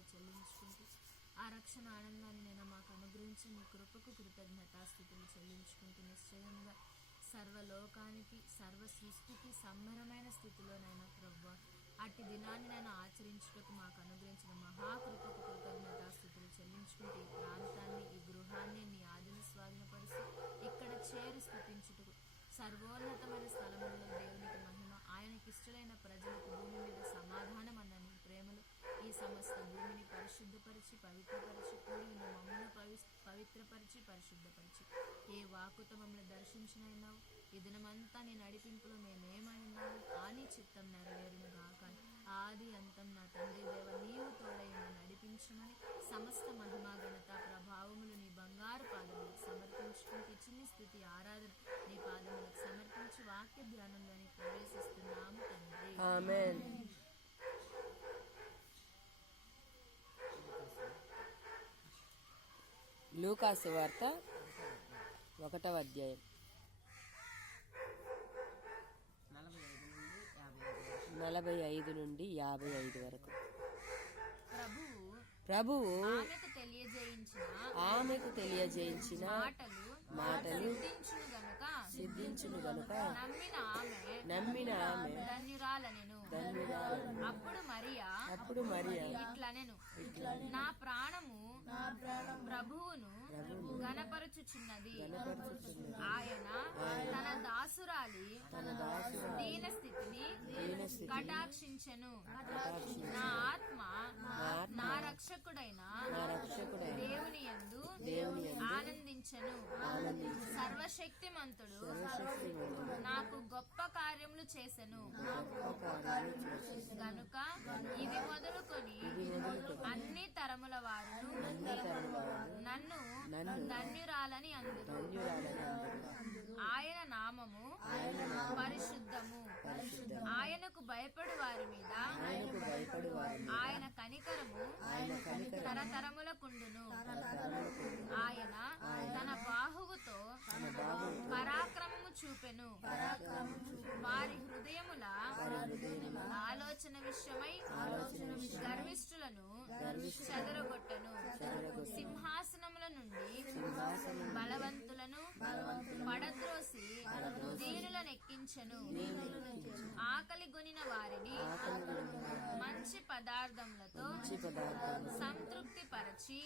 స్తోత్రాలు చెల్లించుకుంటూ ఆ రక్షణ ఆనందాన్ని నేను మాకు అనుగ్రహించి మీ కృపకు కృతజ్ఞతాస్థుతులు చెల్లించుకుంటూ నిశ్చయంగా సర్వలోకానికి సర్వ సృష్టికి సంబరమైన స్థితిలోనైనా ప్రభువా అట్టి దినాన్ని నేను ఆచరించుటకు మాకు అనుగ్రహించిన మహాకృపకు కృతజ్ఞతాస్థుతులు చెల్లించుకుంటూ ఈ ప్రాంతాన్ని ఈ గృహాన్ని నీ ఆదిని స్వాధీనపరిచి ఇక్కడ చేరి స్థుతించుటకు సర్వోన్నతమైన స్థలములలో దేవునికి మహిమ ఆయనకి ఇష్టలైన ప్రజలకు భూమి మీద సమాధానం అన్న నీ ప్రేమలు ఈ సమస్త భూమిని పరిశుద్ధపరిచి పవిత్రపరిచి కూడి ఉన్న మమ్మల్ని పవిత్రపరిచి పరిశుద్ధపరిచి ఏ వాక్కుతో మమ్మల్ని దర్శించినన్నావు ఈ దినమంతా నీ నడిపింపులో మేమేమైనావు అని చిత్తం నెరవేరును గాక ఆది అంతం నా తండ్రి దేవ నీవు తోడైన నడిపించమని సమస్త మహిమా ఘనత ప్రభావములు నీ బంగారు పాదములకు సమర్పించుకుంటూ చిన్ని స్థుతి ఆరాధన నీ పాదములకు సమర్పించి వాక్య ధ్యానంలోని ప్రవేశిస్తున్నాము తండ్రి ఆమేన్. లూకాసు వార్త 1వ అధ్యాయం 45 నుండి 55 వరకు. ప్రభువు ఆమెకు తెలియజేయించిన మాటలు సిద్ధించును గనుక నమ్మిన ఆమె ధన్యురాలనెను. అప్పుడు మరియా ఇట్లనెను, నా ప్రాణము ప్రభువును గణపరచుచున్నది. ఆయన తన దాసురాలి దీన స్థితిని కటాక్షించెను. నా ఆత్మ నా రక్షకుడైన దేవుని యందు ఆనందించెను. సర్వశక్తిమంతుడు నాకు గొప్ప కార్యములు చేసెను గనుక ఇది మొదలుకొని అన్ని తరముల వారు నన్ను ధన్యురాలని అందురు. ఆయన నామము పరిశుద్ధము. ఆయనకు భయపడు వారి మీద ఆయన కనికరము తరతరములకుండును. ఆయన తన బాహువుతో పరాక్రమము చూపెను. వారి హృదయముల ఆలోచన విషయమై గర్విష్ఠులను చెదరగొట్టెను. సింహాసనముల నుండి బలవంతులను పడద్రోసి దీనులను ఎక్కించెను. ఆకలి గొనిన వారిని మంచి పదార్థములతో సంతృప్తి పరచి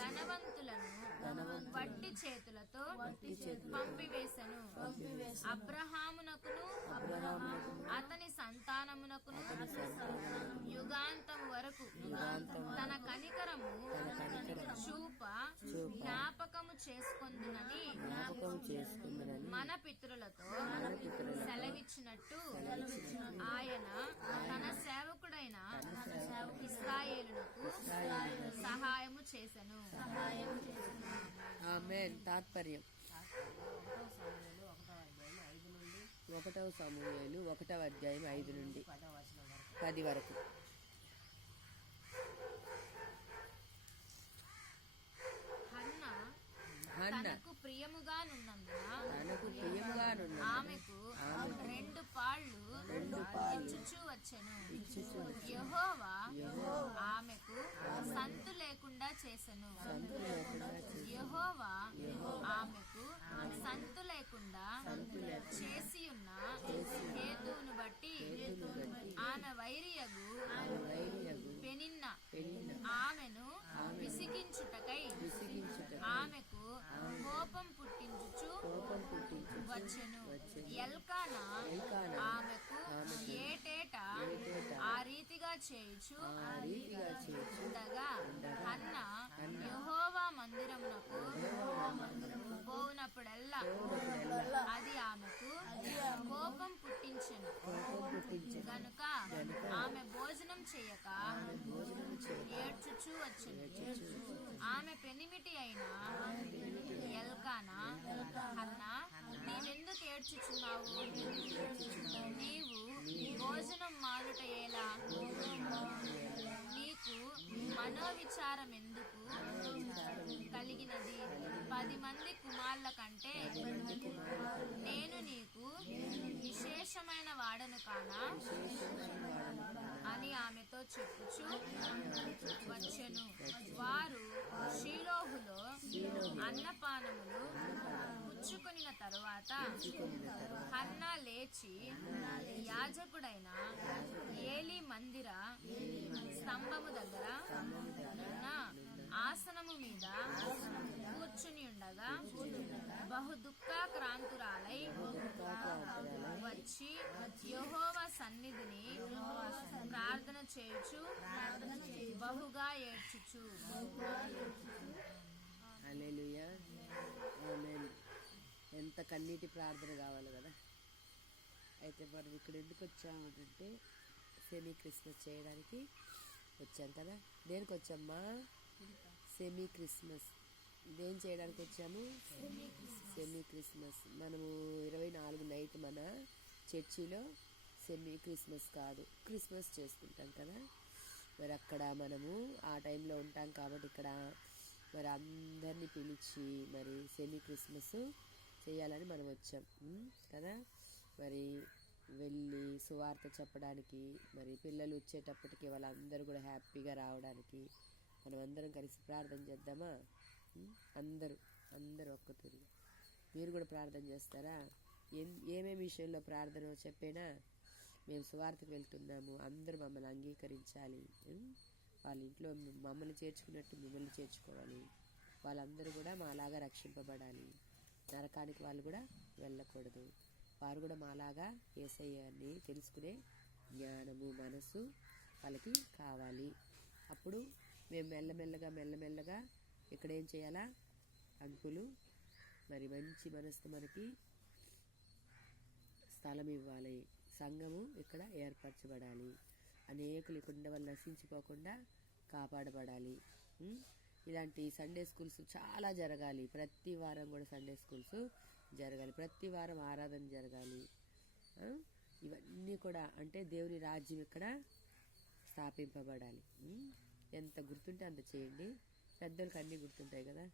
ధనవంతులను వట్టి చేతులతో పంపివేశను. అబ్రహామునకును అతని సంతానమునకును యుగాంతం వరకు తన కనికరము చూప జ్ఞాపకము చేసుకొందునని మన పితరులతో సెలవిచ్చినట్టు ఆయన తన సేవకుడైన ఇశ్రాయేలునకు సహాయము చేసెను. ఆమేన్. తాత్పర్యం 1వ సమూయేలు 1వ అధ్యాయం 5 నుండి 10 వరకు. తనకు ప్రియముగానున్నందున ఆమెకు 2 పాళ్ళు ఇచ్చుచూ వచ్చెను. యెహోవా ఆమెకు సంతు లేకుండా చేసెను. యెహోవా ఆమెకు సంతు లేకుండా చేసియున్న హేతువును బట్టి ఆమె వైరియగు పెనిన్న ఆమెను విసిగించుటకై ఆమెకు కోపం పుట్టించుచు వచ్చెను. ఎల్కానా ఆమెకు ఏటేటా ఆ రీతిగా చేయుచు ఉండగా హన్నా యెహోవా మందిరమునకు పోవునప్పుడల్లా అది ఆమెకు కోపం పుట్టించెను గనుక ఆమె భోజనం చేయక ఏడ్చుచూ వచ్చెను. ఆమె పెనిమిటి అయిన ఎల్కానా హన్నా నీవెందుకు ఏడ్చుచున్నావు? నీవు భోజనం మానుట ఎలా? నీకు మనోవిచారం ఎందుకు కలిగినది? 10 మంది కుమారుల కంటే నేను నీకు విశేషమైన వాడను కానా అని ఆమెతో చెప్పుచు వచ్చెను. వారు షీలోహులో అన్నపానములు పుచ్చుకొనిన తరువాత హన్నా లేచి యాజకుడైన ఏలీ మందిర స్తంభము దగ్గర ఉన్న ఆసనము మీద కూర్చుని ఉండగా బహు దుఃఖాక్రాంతురాలై వచ్చి యెహోవా సన్నిధిని ప్రార్థన చేయుచు బహుగా ఏడ్చుచు. హల్లెలూయా, ఆమేన్. ఎంత కన్నీటి ప్రార్థన కావాలి కదా. అయితే మనం ఇక్కడ ఎందుకు వచ్చామంటే సెమీ క్రిస్మస్ చేయడానికి వచ్చాం కదా. దేనికి వచ్చామ్మా? Semi Christmas. ఇదేం చేయడానికి వచ్చాము? Semi Christmas. మనము 24 నైట్ మన చర్చిలో సెమీ క్రిస్మస్ కాదు, క్రిస్మస్ చేసుకుంటాం కదా. మరి అక్కడ మనము ఆ టైంలో ఉంటాం కాబట్టి ఇక్కడ మరి అందరినీ పిలిచి మరి సెమీ క్రిస్మస్ చేయాలని మనం వచ్చాం కదా. మరి వెళ్ళి సువార్త చెప్పడానికి, మరి పిల్లలు వచ్చేటప్పటికి వాళ్ళందరూ కూడా హ్యాపీగా రావడానికి మనం అందరం కలిసి ప్రార్థన చేద్దామా? అందరూ ఒక్కతూరి మీరు కూడా ప్రార్థన చేస్తారా? ఏమేమి విషయంలో ప్రార్థన చెప్పేనా? మేము సువార్తకు వెళ్తున్నాము, అందరూ మమ్మల్ని అంగీకరించాలి, వాళ్ళ ఇంట్లో మమ్మల్ని చేర్చుకున్నట్టు మిమ్మల్ని చేర్చుకోవాలి, వాళ్ళందరూ కూడా మాలాగా రక్షింపబడాలి, నరకానికి వాళ్ళు కూడా వెళ్ళకూడదు, వారు కూడా మాలాగా యేసయ్యని తెలుసుకునే జ్ఞానము మనసు వాళ్ళకి కావాలి. అప్పుడు మేము మెల్లమెల్లగా ఇక్కడ ఏం చేయాలా? అంకులు మరి మంచి మనసుతో మనకి స్థలం ఇవ్వాలి, సంఘము ఇక్కడ ఏర్పరచబడాలి, అనేకులు ఇక్కడ వాళ్ళు నశించిపోకుండా కాపాడబడాలి. ఇలాంటి సండే స్కూల్స్ చాలా జరగాలి. ప్రతి వారం కూడా సండే స్కూల్స్ జరగాలి, ప్రతి వారం ఆరాధన జరగాలి. ఇవన్నీ కూడా అంటే దేవుని రాజ్యం ఇక్కడ స్థాపింపబడాలి. ఎంత గుర్తుంటే అంత చేయండి. పెద్దలకు అన్నీ గుర్తుంటాయి కదా.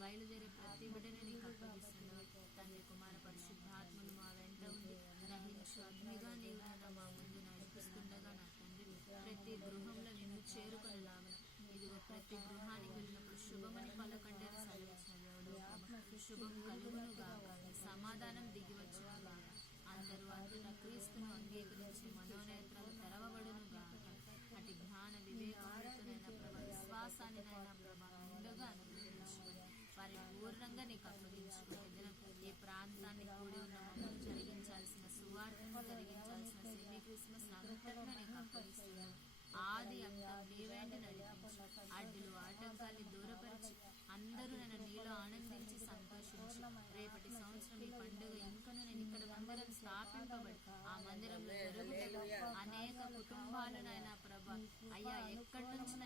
బయలుదేరే ప్రతి బిడ్డని నీకు అప్పగిస్తున్నావు తండ్రి. కుమార పరిశుద్ధాత్మలు మా వెంట ఉండి గ్రహించు అగ్నిగా నీవు నన్ను మా ముందు నడిపిస్తుండగా నా తండ్రి ప్రతి గృహంలో నిన్ను చేరుకొనిలాగా ఇదిగో ప్రతి గృహానికి వెళ్ళినప్పుడు శుభమని పలకండి అని సెలవిచ్చిన దేవుడు. శుభం కలుగునుగా, సమాధానం దిగి వచ్చునుగా, అందరూ అంతటా క్రీస్తును అంగీకరించి మనోనేత్రాలు తెరవబడునుగా. అటు జ్ఞాన వివేకములతోనైనా ప్రభ విశ్వాసాన్ని నైనా ప్రభ నిండుగా అనుగ్రహించుకొని పరిపూర్ణంగా నీకు అప్పగించుకుని ఈ ప్రాంతాన్ని కూడి ఉన్న మమ్మల్ని జరిగించాల్సిన సువార్తను జరిగించాల్సిన సెమీ క్రిస్మస్ అంతటా నీకు అప్పగిస్తున్నాను. ఆది అంతం నీవేంటి నడిపించు, అడ్డులు ఆటంకాల్ని దూరపరిచి అందరూ నన్ను నీలో ఆనందించి సంతోషించు. రేపటి సంవత్సరం ఈ పండుగ ఇంకనూ నేను ఇక్కడ మందిరం స్థాపింపబడి ఆ మందిరంలో జరుగుటకు అనేక కుటుంబాలు నాయన ప్రభ అయ్యా ఎక్కడి నుంచి